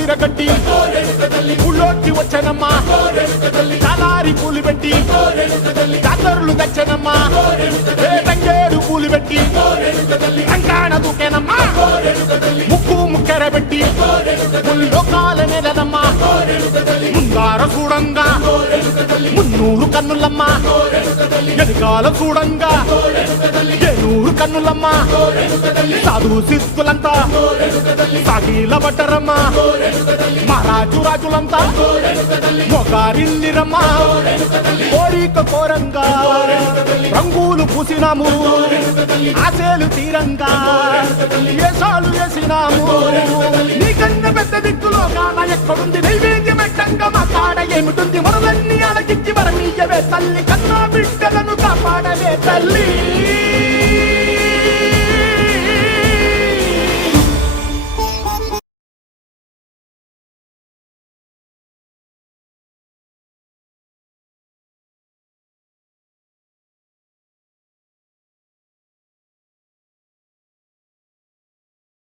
విరగట్టి ఊళ్ళోకి వచ్చనమ్మా చాలారి పూలు పెట్టి జాతరులు తెచ్చనమ్మా తంగేడు పూలు పెట్టి రంగాణ దూకేనమ్మా ముక్కు ముక్కెర పెట్టి ముల్లోకాల నెలనమ్మా ముందార చూడంగా మున్నూరు కన్నులమ్మా ఎనకాల చూడంగా ఏనూరు కన్నులమ్మా సాధు సిద్ధులంతా సాగిల పట్టరమ్మా మహారాజు రాజులంతా మొగారిల్లిరమ్మా కోరిక కోరంగా రంగులు పూసినాము ఆశలు తీరంగా ఏసాలు వేసినాము నీకన్నా పెద్ద దిక్కులో కాన ఎక్కడుంది నైవేద్యం పెట్టంగా మా కాడ ఏమిటుంది మనలన్నీ అలకించి మరమీయవే తల్లి